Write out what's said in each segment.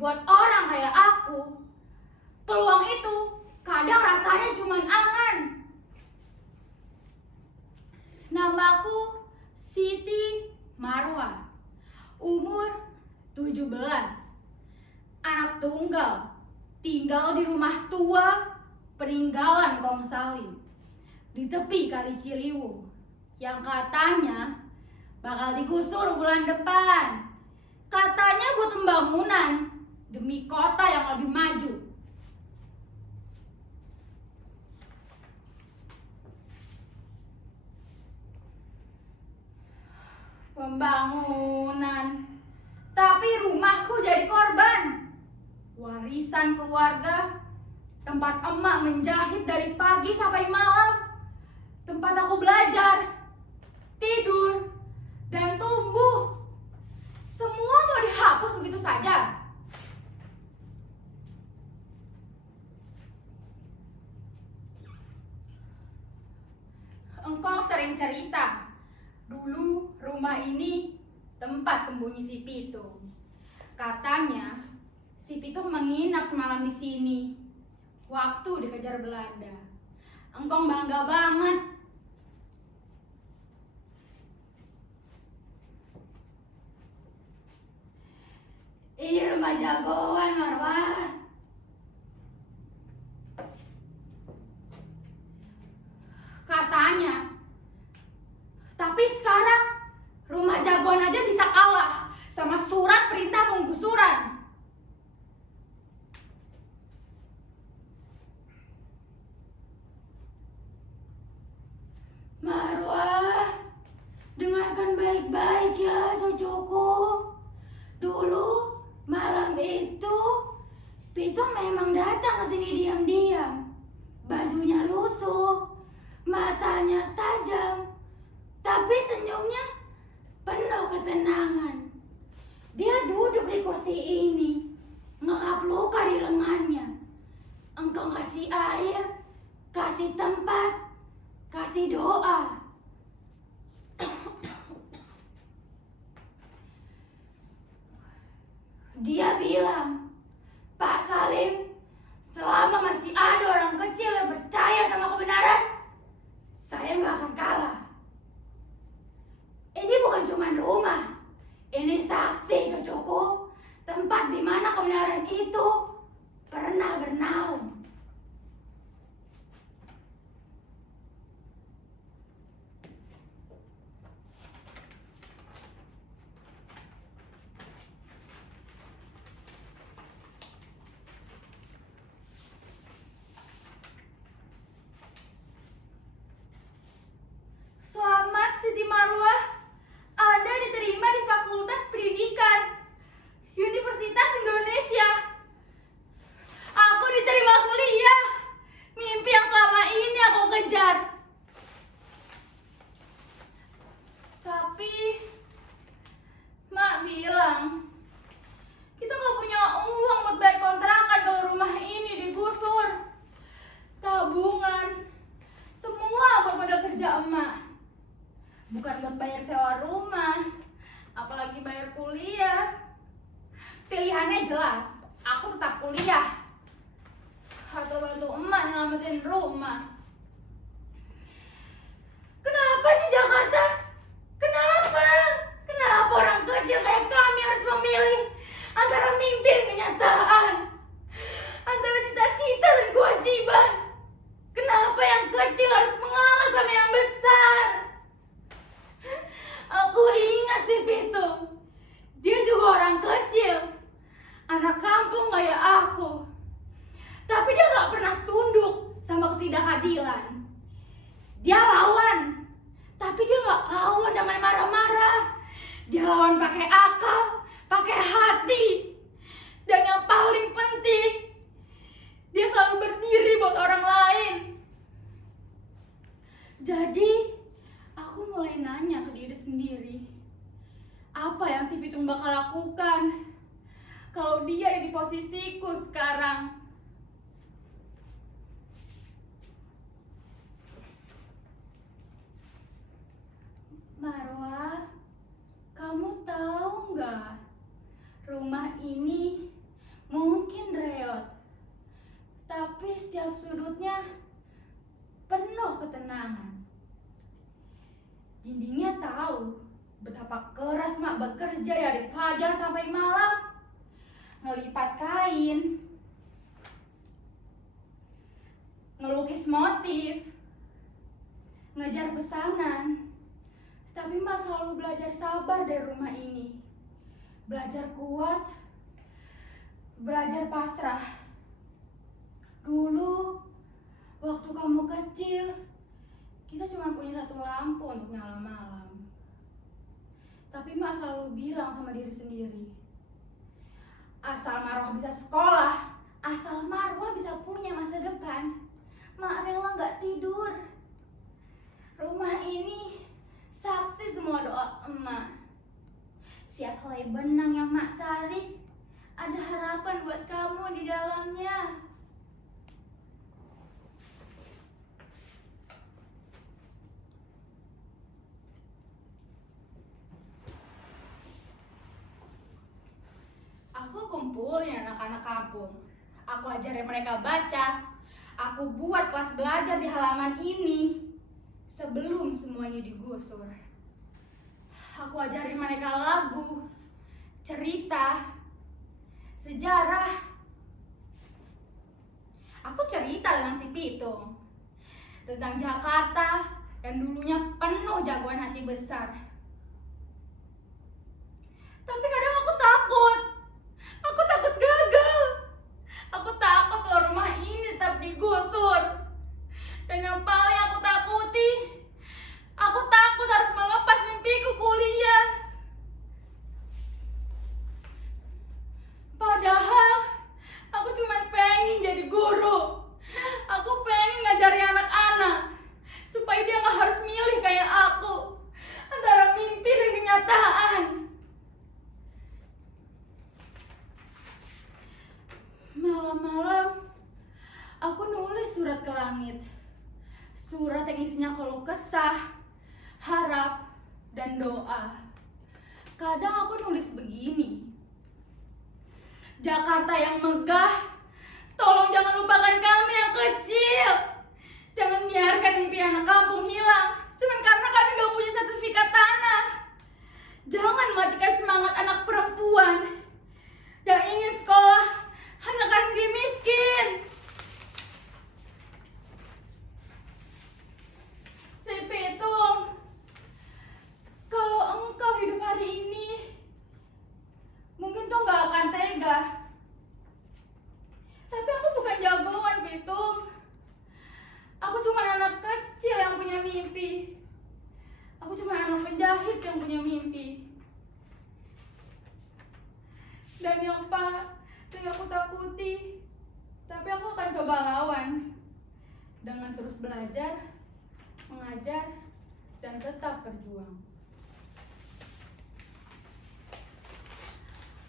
Buat orang kayak aku, peluang itu kadang rasanya cuman angan. Namaku Siti Marwa, umur 17, anak tunggal, tinggal di rumah tua peninggalan Kong Salim di tepi Kali Ciliwung yang katanya bakal digusur bulan depan. Katanya buat pembangunan demi kota yang lebih maju. Pembangunan, tapi rumahku jadi korban. Warisan keluarga, tempat emak menjahit dari pagi sampai malam, tempat aku belajar, tidur, dan tumbuh. Semua mau dihapus begitu saja. Engkau sering cerita, dulu rumah ini tempat sembunyi si Pitung. Katanya, si Pitung menginap semalam di sini waktu dikejar Belanda. Engkau bangga banget. Iya, rumah jagoan, Marwah. Katanya. Tapi sekarang rumah jagoan aja bisa kalah sama surat perintah penggusuran. Marwah, dengarkan baik-baik ya cucuku. Dulu malam itu Pitung memang datang ke sini diam-diam. Bajunya lusuh, matanya tajam, tapi senyumnya penuh ketenangan. Dia duduk di kursi ini, ngelap luka di lengannya. Engkau kasih air, kasih tempat, kasih doa. Dia bilang, Pak Salim, selama masih ada orang kecil yang percaya sama kebenaran, saya nggak akan kalah. Ini bukan cuma rumah, ini saksi cucuku, tempat di mana kebenaran itu pernah bernaung. Selamat Siti Marwah, Anda diterima di Fakultas Pendidikan Universitas Indonesia. Aku diterima kuliah, mimpi yang selama ini aku kejar. Tapi Mak bilang kita gak punya uang buat bayar kontrakan kalau rumah ini digusur. Tabungan semua buat modal kerja emak, bukan buat bayar sewa rumah, apalagi bayar kuliah. Pilihannya jelas, aku tetap kuliah atau bantu emak nyelamatin rumah. Kenapa sih Jakarta? Kenapa? Kenapa orang kecil kayak kami harus memilih antara mimpi dan kenyataan, antara cita-cita dan kewajiban? Kenapa yang kecil harus mengalah sama yang besar? Aku ingat si Pitung. Dia juga orang kecil, anak kampung kayak aku. Tapi dia gak pernah tunduk sama ketidakadilan. Dia lawan, tapi dia gak lawan dengan marah-marah. Dia lawan pakai akal, pakai hati. Dan yang paling penting, dia selalu berdiri buat orang lain. Jadi, aku mulai nanya ke diri sendiri, apa yang si Pitung bakal lakukan kalau dia ada di posisiku sekarang? Marwah, kamu tahu nggak? Rumah ini sudutnya penuh ketenangan. Dindingnya tahu betapa keras mak bekerja dari fajar sampai malam, ngelipat kain, ngelukis motif, ngejar pesanan. Tapi mak selalu belajar sabar dari rumah ini, belajar kuat, belajar pasrah. Dulu, waktu kamu kecil, kita cuma punya satu lampu untuk nyala malam. Tapi mak selalu bilang sama diri sendiri, asal Marwah bisa sekolah, asal Marwah bisa punya masa depan, mak rela gak tidur. Rumah ini saksi semua doa emak. Siap helai benang yang mak tarik, ada harapan buat kamu di dalamnya. Aku kumpulin anak-anak kampung. Aku ajarin mereka baca. Aku buat kelas belajar di halaman ini sebelum semuanya digusur. Aku ajarin mereka lagu, cerita, sejarah. Aku cerita dengan si Pitung tentang Jakarta yang dulunya penuh jagoan hati besar. Tapi kadang aku takut. Aku takut gagal. Aku takut kalau rumah ini tetap digusur. Dan yang paling aku takuti, aku takut harus melepas mimpiku kuliah. Padahal aku cuma pengen jadi guru. Aku pengen ngajarin anak-anak supaya dia gak harus milih kayak aku antara mimpi dan kenyataan. Malam-malam aku nulis surat ke langit. Surat yang isinya keluh kesah, harap, dan doa. Kadang aku nulis begini, Jakarta yang megah, tolong jangan lupakan kami yang kecil. Jangan biarkan mimpi anak kampung hilang cuma karena kami gak punya sertifikat tanah. Jangan matikan semangat anak perempuan yang ingin sekolah hanya karena dia miskin. Si Pitung, kalau engkau hidup hari ini, mungkin kau gak akan tega. Tapi aku bukan jagoan, Pitung. Aku cuma anak kecil yang punya mimpi. Aku cuma anak penjahit yang punya mimpi. Dan yang aku takuti, tapi aku akan coba lawan dengan terus belajar, mengajar, dan tetap berjuang.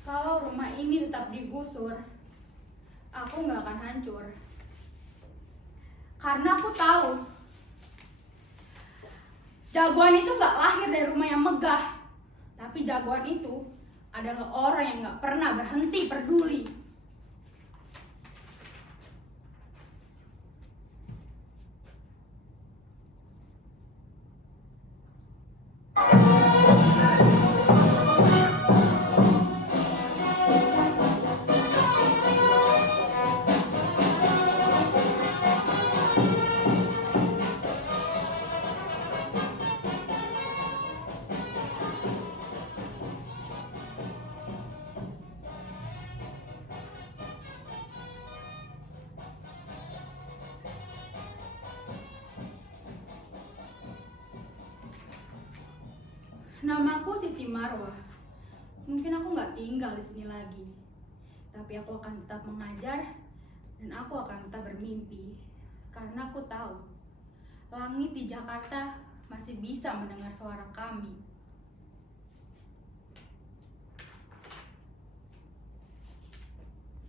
Kalau rumah ini tetap digusur, aku gak akan hancur. Karena aku tahu jagoan itu gak lahir dari rumah yang megah, tapi jagoan itu adalah orang yang gak pernah berhenti peduli. Namaku Siti Marwah. Mungkin aku nggak tinggal di sini lagi, tapi aku akan tetap mengajar dan aku akan tetap bermimpi. Karena aku tahu langit di Jakarta masih bisa mendengar suara kami.